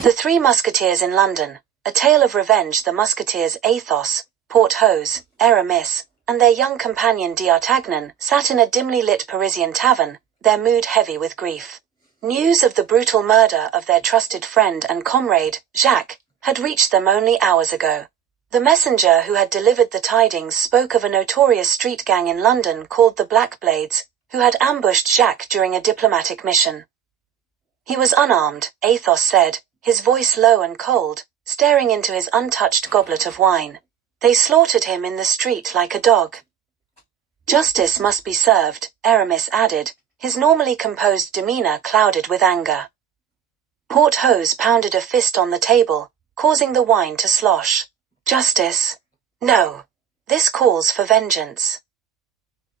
The Three Musketeers in London, a tale of revenge. The Musketeers Athos, Porthos, Aramis, and their young companion D'Artagnan sat in a dimly lit Parisian tavern, their mood heavy with grief. News of the brutal murder of their trusted friend and comrade, Jacques, had reached them only hours ago. The messenger who had delivered the tidings spoke of a notorious street gang in London called the Black Blades, who had ambushed Jacques during a diplomatic mission. He was unarmed, Athos said, his voice low and cold, staring into his untouched goblet of wine. They slaughtered him in the street like a dog. Justice must be served, Aramis added, his normally composed demeanor clouded with anger. Porthos pounded a fist on the table, causing the wine to slosh. Justice? No. This calls for vengeance.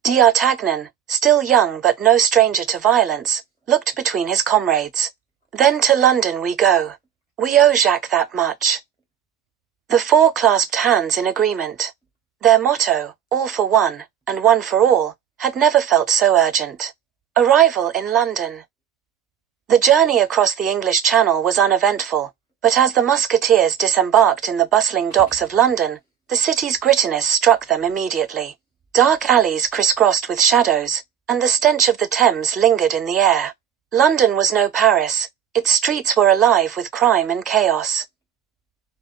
D'Artagnan, still young but no stranger to violence, looked between his comrades. Then to London we go. We owe Jacques that much. The four clasped hands in agreement. Their motto, all for one, and one for all, had never felt so urgent. Arrival in London. The journey across the English Channel was uneventful, but as the Musketeers disembarked in the bustling docks of London, the city's grittiness struck them immediately. Dark alleys crisscrossed with shadows, and the stench of the Thames lingered in the air. London was no Paris, its streets were alive with crime and chaos.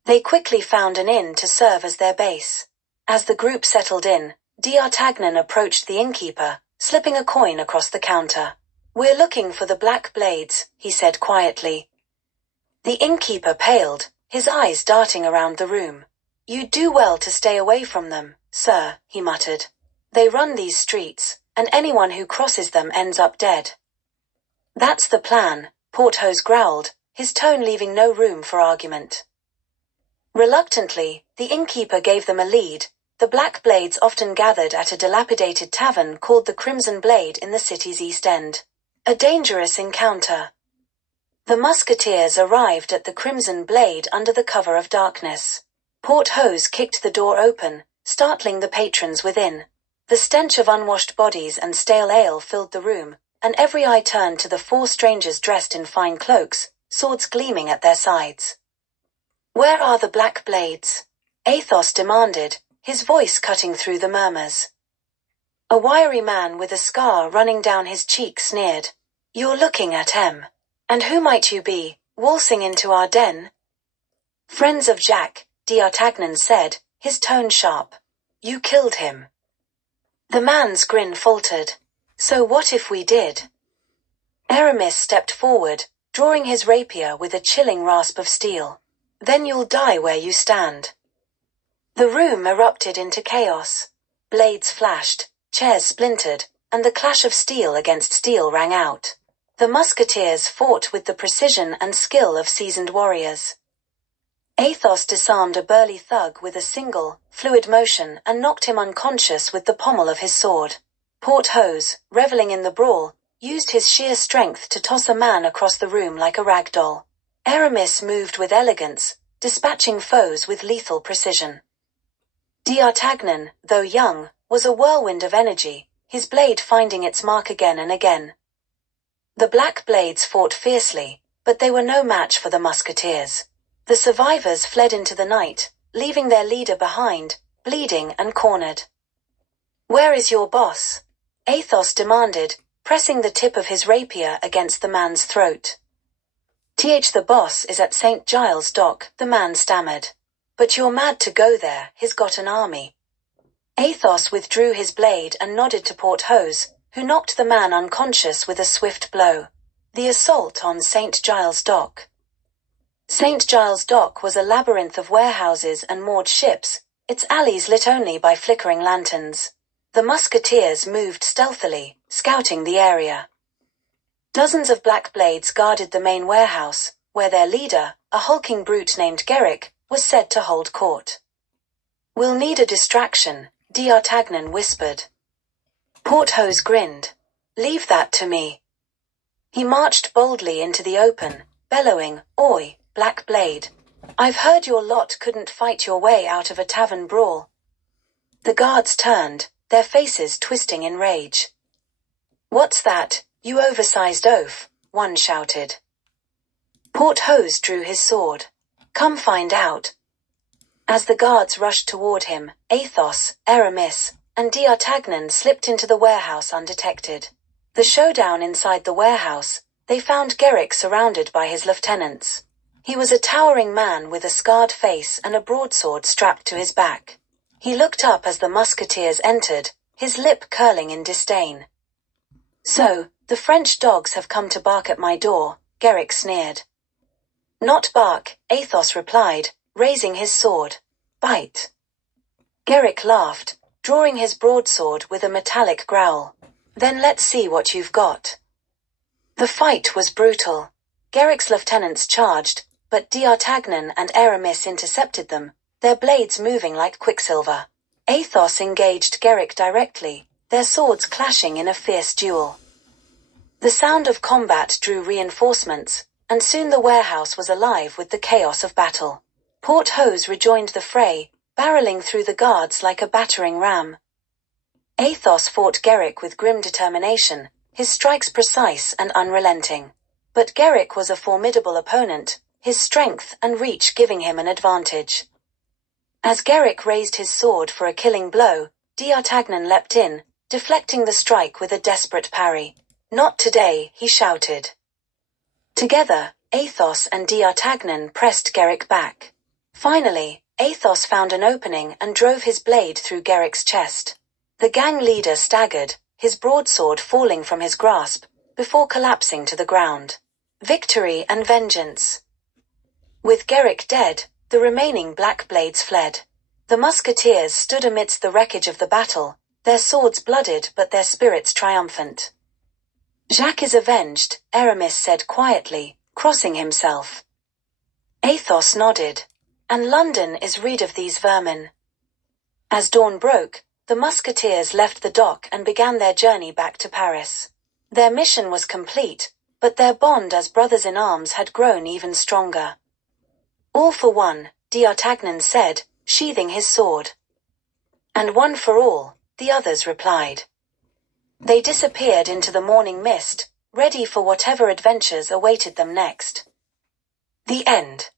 They quickly found an inn to serve as their base. As the group settled in, D'Artagnan approached the innkeeper, slipping a coin across the counter. "We're looking for the Black Blades," he said quietly. The innkeeper paled, his eyes darting around the room. "You'd do well to stay away from them, sir," he muttered. "They run these streets, and anyone who crosses them ends up dead." "That's the plan," Porthos growled, his tone leaving no room for argument. Reluctantly, the innkeeper gave them a lead. The Black Blades often gathered at a dilapidated tavern called the Crimson Blade in the city's East End. A dangerous encounter. The Musketeers arrived at the Crimson Blade under the cover of darkness. Porthos kicked the door open, startling the patrons within. The stench of unwashed bodies and stale ale filled the room, and every eye turned to the four strangers dressed in fine cloaks, swords gleaming at their sides. "Where are the Black Blades?" Athos demanded, his voice cutting through the murmurs. A wiry man with a scar running down his cheek sneered. "You're looking at M. And who might you be, waltzing into our den?" "Friends of Jacques," D'Artagnan said, his tone sharp. "You killed him." The man's grin faltered. "So what if we did?" Aramis stepped forward, drawing his rapier with a chilling rasp of steel. "Then you'll die where you stand." The room erupted into chaos. Blades flashed, chairs splintered, and the clash of steel against steel rang out. The Musketeers fought with the precision and skill of seasoned warriors. Athos disarmed a burly thug with a single, fluid motion and knocked him unconscious with the pommel of his sword. Porthos, reveling in the brawl, used his sheer strength to toss a man across the room like a rag doll. Aramis moved with elegance, dispatching foes with lethal precision. D'Artagnan, though young, was a whirlwind of energy, his blade finding its mark again and again. The Black Blades fought fiercely, but they were no match for the Musketeers. The survivors fled into the night, leaving their leader behind, bleeding and cornered. "Where is your boss?" Athos demanded, pressing the tip of his rapier against the man's throat. The boss is at St. Giles' Dock," the man stammered. "But you're mad to go there, he's got an army." Athos withdrew his blade and nodded to Porthos, who knocked the man unconscious with a swift blow. The assault on St. Giles' Dock. St. Giles' Dock was a labyrinth of warehouses and moored ships, its alleys lit only by flickering lanterns. The Musketeers moved stealthily, scouting the area. Dozens of Black Blades guarded the main warehouse, where their leader, a hulking brute named Garrick, was said to hold court. "We'll need a distraction," D'Artagnan whispered. Porthos grinned. "Leave that to me." He marched boldly into the open, bellowing, "Oi, Black Blade. I've heard your lot couldn't fight your way out of a tavern brawl." The guards turned, their faces twisting in rage. "What's that, you oversized oaf?" one shouted. Porthos drew his sword. "Come find out." As the guards rushed toward him, Athos, Aramis, and D'Artagnan slipped into the warehouse undetected. The showdown inside the warehouse, they found Garrick surrounded by his lieutenants. He was a towering man with a scarred face and a broadsword strapped to his back. He looked up as the Musketeers entered, his lip curling in disdain. "So, the French dogs have come to bark at my door," Garrick sneered. "Not bark," Athos replied, raising his sword. "Bite." Garrick laughed, drawing his broadsword with a metallic growl. "Then let's see what you've got." The fight was brutal. Garrick's lieutenants charged, but D'Artagnan and Aramis intercepted them, their blades moving like quicksilver. Athos engaged Garrick directly, their swords clashing in a fierce duel. The sound of combat drew reinforcements, and soon the warehouse was alive with the chaos of battle. Porthos rejoined the fray, barreling through the guards like a battering ram. Athos fought Garrick with grim determination, his strikes precise and unrelenting. But Garrick was a formidable opponent, his strength and reach giving him an advantage. As Garrick raised his sword for a killing blow, D'Artagnan leapt in, deflecting the strike with a desperate parry. "Not today," he shouted. Together, Athos and D'Artagnan pressed Garrick back. Finally, Athos found an opening and drove his blade through Garrick's chest. The gang leader staggered, his broadsword falling from his grasp, before collapsing to the ground. Victory and vengeance. With Garrick dead, the remaining black blades fled. The Musketeers stood amidst the wreckage of the battle, their swords blooded but their spirits triumphant. "Jacques is avenged," Aramis said quietly, crossing himself. Athos nodded. "And London is rid of these vermin." As dawn broke, the Musketeers left the dock and began their journey back to Paris. Their mission was complete, but their bond as brothers-in-arms had grown even stronger. "All for one," D'Artagnan said, sheathing his sword. "And one for all," the others replied. They disappeared into the morning mist, ready for whatever adventures awaited them next. The end.